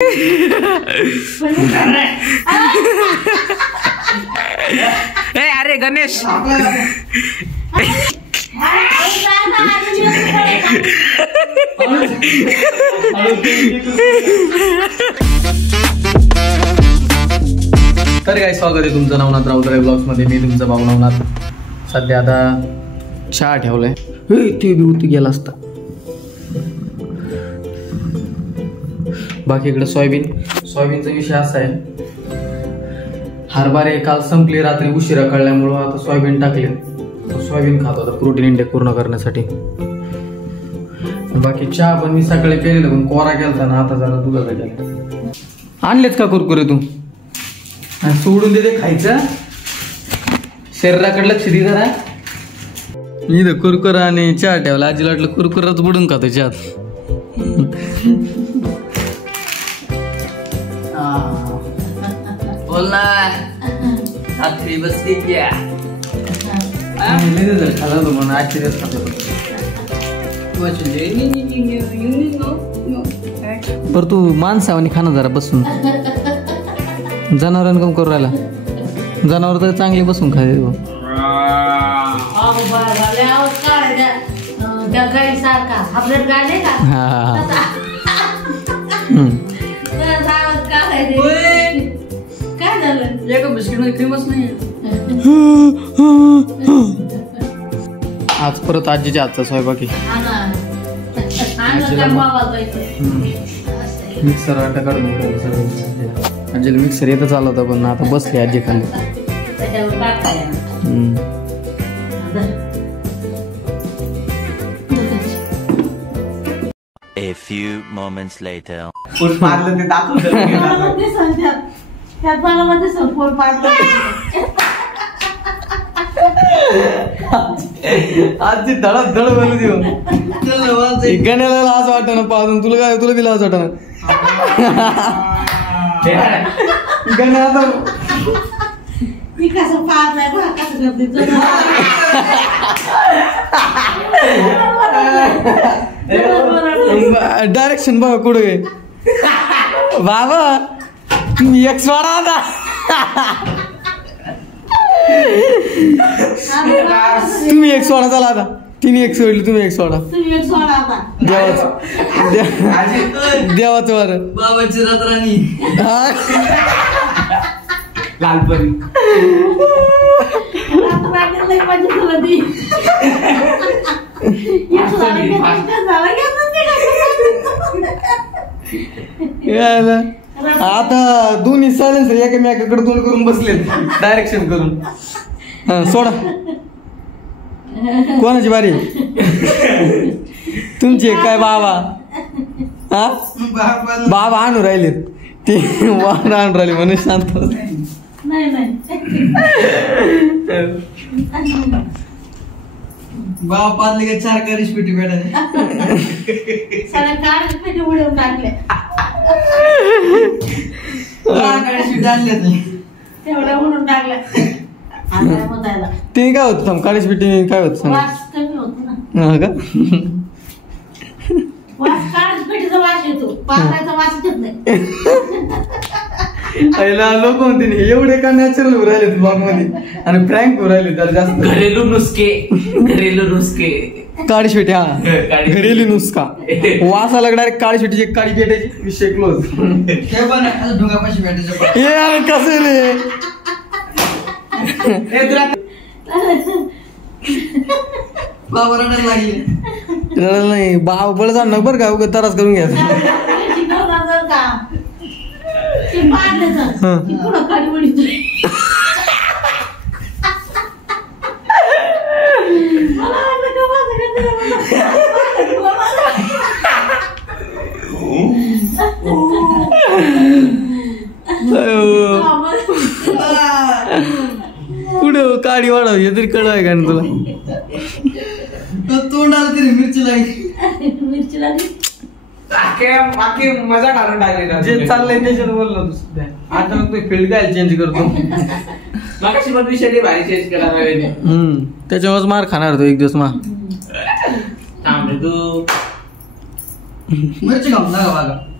अरे गणेश तर काय स्वागत आहे तुमचं नवनाथ राऊतराय ब्लॉग्स मध्ये. मी तुमचा भाऊ नवनाथ. सध्या आता चहा ठेवलाय. ते बी गेला असता. बाकी इकडे सोयाबीनचा विषय असा आहे, हरभरे काल संपले रात्री उशिरा कळल्यामुळं आता सोयाबीन टाकले. सोयाबीन खात होता प्रोटीन इंटेक पूर्ण करण्यासाठी. बाकी चहा पण मी सकाळी केलेलं पण कोरा केलता ना, आता जरा दुधाचा केला. आणलेच का कुरकुरे तू? सोडून दे खायचं, शरीराकडे लक्ष दे जरा. मी तर कुरकुरा आणि चहा ठेवला. आजीला वाटलं कुरकुराच बुडून खातो चहात. बोल ना आखरी बसली क्या खाला तो म्हणून आश्चर्यच खातो. बरं तू माणसावानी खाणं जरा बसून. जनावरांना कम करू राहिला. जनावर तर चांगली बसून खाय. आज परत आजीच्या हातचा स्वयंपाक आहे. मिक्सर आटा काढून आजीला मिक्सर येतच आला होता पण आता बसली आजी खाली. A few moments later. आजी धडक धड बोलू देऊ. गण्याला लाज वाटत ना पाहून. तुला बी लाज वाटत ना. गण्या आता डायरेक्शन बघा कुठे बाबा. तुम्ही एक सोडा आता. तुम्ही एक सोडा झाला आता. तिने एक सोडली तुम्ही एक सोडा. देवाच वर बाबाची रात्राणी लालपरी. आता दोन्ही सायलेन्सर एकमेकाकडे तोंड करून बसले डायरेक्शन करून. सोडा. कोणाची बारी? तुमची काय बाबा? हा बाबा आणून राहिले ते वार आणून राहिले म्हणून शांत. बाबा पाजले का 4 काळीच पेटी भेटायचे. ते काय होत काळीच पेटी काय होत सांग का? लोक म्हणते एवढे का नॅचरल होऊ राहिले ब्लॉग मध्ये आणि फ्रँक होऊ राहिले तर जास्त. घरेलू नुसके काळी शेटी. हा घरेलू नुसका. वासा लागणार काळी शेटीची काळी पेटायची विषय क्लोज. ढुंगापाशी भेटायचं. हे कसं रे बाबा रडायला लागली. रडायला नाही बाबा बळ जाणार बरं का. उगाच त्रास करून घ्यायचा. पुढे काळी वाढव हे तरी कळ आहे का तुला? तोंडाला तरी मिरची लागली. मजा घालून टाकली. जे चाललंय त्याच्यात बोललो तू सध्या. आता मग तू फील्ड काय चेंज करतो. भारी चेंज केला. त्याच्यावर मार खाणार तो एक दिवस. तू मिरची खाऊन ना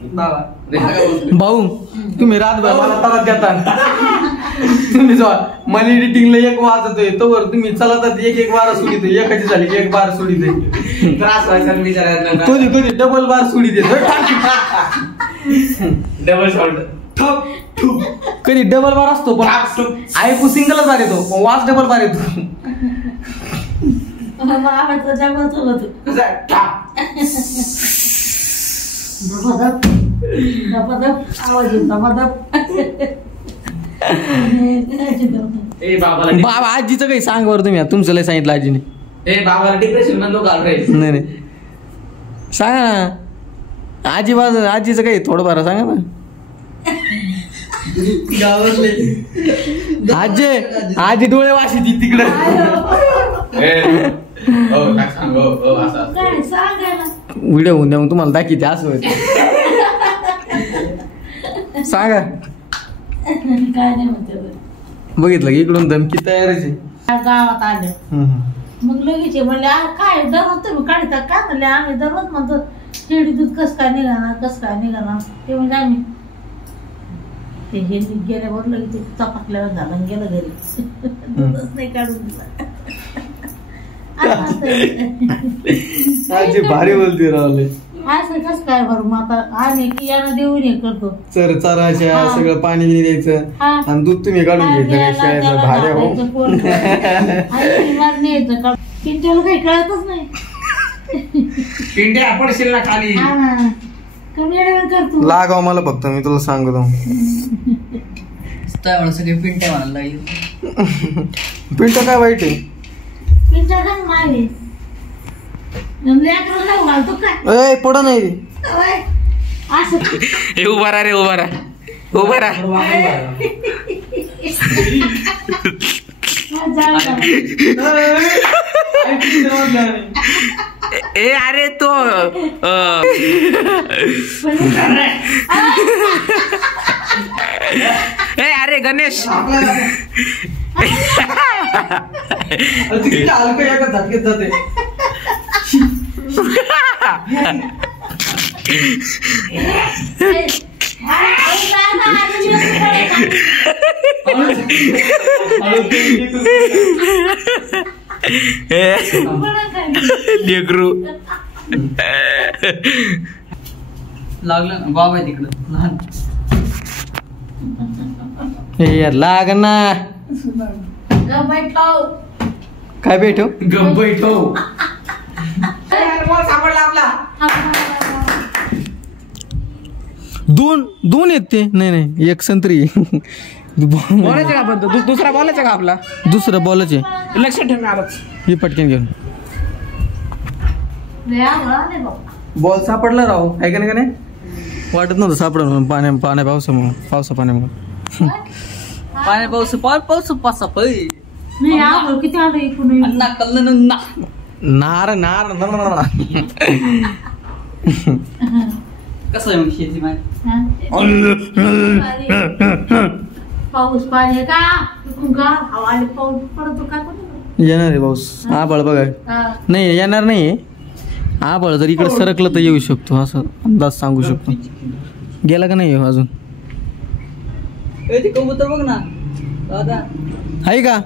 बाबा. भाऊ तुम्ही रातभर मला त्रास देता. तुम्ही मला एडिटिंगला एक वाजतोय तोवर तुम्ही चला एक बार सोडित एकाची झाली की एक बार सोडित त्रास व्हायचा विचारायला कधी कधी डबल बार सोडित डबल शॉट कधी डबल बार असतो पण ऐकू सिंगलच बार येतो वाज डबल बार येतो. बाबा आजीचं काही सांग बरं तुम्ही तुमचं लय सांगितलं आजीने. बाबाला डिप्रेशन मध्ये लोक आलं नाही सांगा ना आजीचं काही थोडंफार सांगा ना. आजी डोळे वाशी ती तिकडे व्हिडिओ होऊन द्या मग तुम्हाला दाखवते असं होत. सांगा काय नाही म्हणते बघितलं की इकडून धमकी तयारच आहे. गावात आले मग लगेच म्हणले काय दररोज तुम्ही काढता काय म्हणले आम्ही दररोज म्हणतो शेळी दूध कस काय निघाणार ते म्हणजे आम्ही ते हे गेल्यावर लगेच ते चपाकल्यावर झालं गेलं घरी दूधच नाही काढून दिला. आजी भारी बोलते रावले असं कस काय बरं मग आता आले की याला देऊन हे करतो चराच्या सगळं पाणी द्यायचं आणि दूध तुम्ही काढून घ्यायचं भाड्या हो न्यायचं का पिंट्याला काही कळतच नाही. पिंट्या पडशील ना खाली करतो लागाव मला फक्त मी तुला सांगतो सगळे पिंट्या म्हणायला लागले. पिंट काय वाईट आहे पिंट्या काय मागे घालतो काय पड नाही रे असं उभा रा रे उभा रा ए अरे तो ए अरे गणेश झटकेत जाते. लेकरू लागलं ना बाबा तिकडं लहान यार लाग ना काय भेटो बैठो दोन आहेत ते नाही एक संत्री बोलायचं का आपण दुसरा बोलायचा का आपला दुसरं बॉलच आहे. लक्षात ठेव ना हे पटकन घेऊन बॉल सापडला राव आहे का नाही वाटत नव्हतं सापडलं म्हणून पावसामुळे पाण्या पाऊस पासा पै किती आलं एकूण अण्णा कल्लं ना नार कसं आहे मग शेती माहिती पाऊस पाणी का हवाले पाऊस पडतो का येणार आहे पाऊस आभाळ बघा नाही येणार नाही आभाळ जर इकडे सरकलं तर येऊ शकतो असं अंदाज सांगू शकतो. गेला का नाही अजून ते कबूतर बघ ना दादा आहे का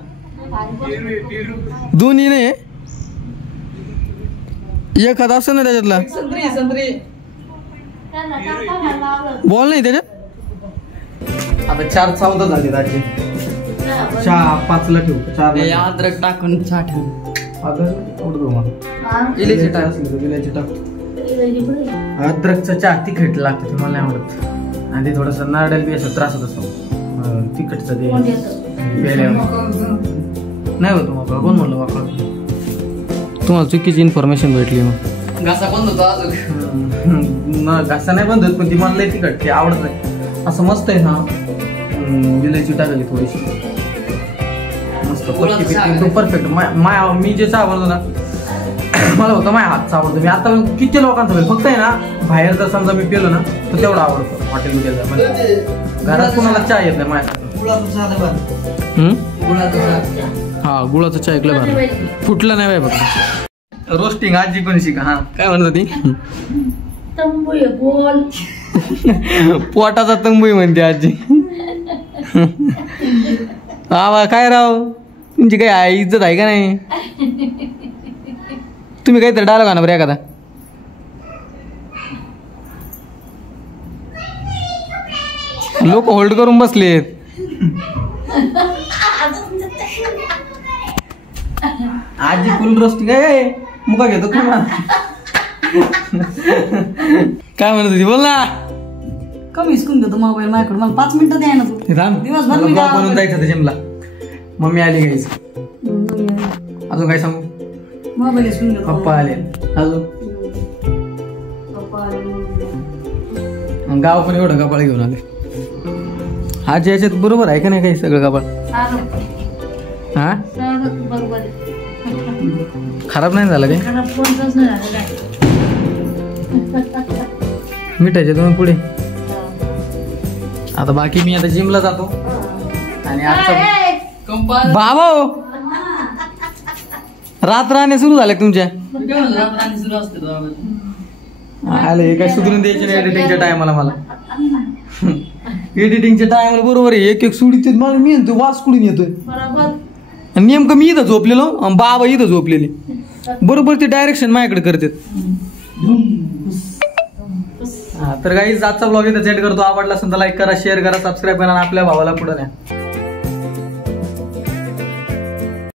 दोन्ही नाही एखादा असं ना त्याच्यातला संत्री बॉल नाही त्याच्यात. आता 4-14 झाले राजे 5ला ठेवू 4 अद्रक टाकून चहा ठेव अद्रकचा चहा तिखट लागतं ते मला नाही आवडत आणि ते थोडंसं नारळ बी असं त्रास होत असतो तिखटचं ते नाही होतो मोकळा कोण म्हणलं मोकळा तुम्हाला चुकीची इन्फॉर्मेशन भेटली मग घासा बंद होता अजून घासा नाही बंद होत पण ती मला लई तिखट ते आवडत नाही असं मस्त आहे हा विलायची टाकली थोडीशी मस्त परफेक्ट मी जे आवडतो ना मला होतं माझ्या हातचा आवडतो मी आता किती लोकांचा फक्त आहे ना बाहेर जर समजा मी पेलो ना तर तेवढा आवडतो हॉटेलमध्ये जायला घरात कोणाला चहा येत नाही माझ्या हा गुळाचा चहा ऐकलं बरं फुटलं नाही बाय फक्त रोस्टिंग आजी पण शिका हा काय म्हणत होती तंबू गोल पोटाचा तंबू म्हणते आजी. हा काय राव तुमची काही इज्जत आहे का नाही? तुम्ही काहीतरी डायलॉग आणा बरं एखादा. लोक होल्ड करून बसलेत. आजी फुल रोस्टिंग आहे. मुका घेतो का ना? काय म्हणत होती बोल ना. कमी हिसकून घेतो मोबाईल माझ्याकडे. मला 5 मिनिटं द्या ना तू. दिवसभर मी ब्लॉग बनवून जायचं जिमला. मम्मी आली गायची. अजून काय सांगू? मोबाईल हिसकून घेतो. पप्पा आले. अजून गाव पण एवढं कपाळ घेऊन आले. आज याच्यात बरोबर आहे का नाही काही सगळं कपाळ? हा बरोबर आहे. खराब नाही झालं काही? खराब कोणतंच नाही झालेलं आहे. मिठायचे तुम्ही पुढे. आता बाकी मी आता जिमला जातो आणि आजचा बाबा रात राहणे सुरू झाले तुमच्या. आले हे काय सुधरून द्यायचे नाही एडिटिंगच्या टायमाला. मला एडिटिंगच्या टायमाला बरोबर आहे एक एक सुडीत मला मी म्हणतो वास कुठून येतोय. बरोबर. आणि नेमकं मी इथं झोपलेलो आणि बाबा इथं झोपलेले. बरोबर ते डायरेक्शन माझ्याकडे करतात. तर काही आजचा ब्लॉग इथं सेट करतो. आवडला असेल तर लाईक करा, शेअर करा, सबस्क्राईब करा आणि आपल्या भावाला पुढे न्या.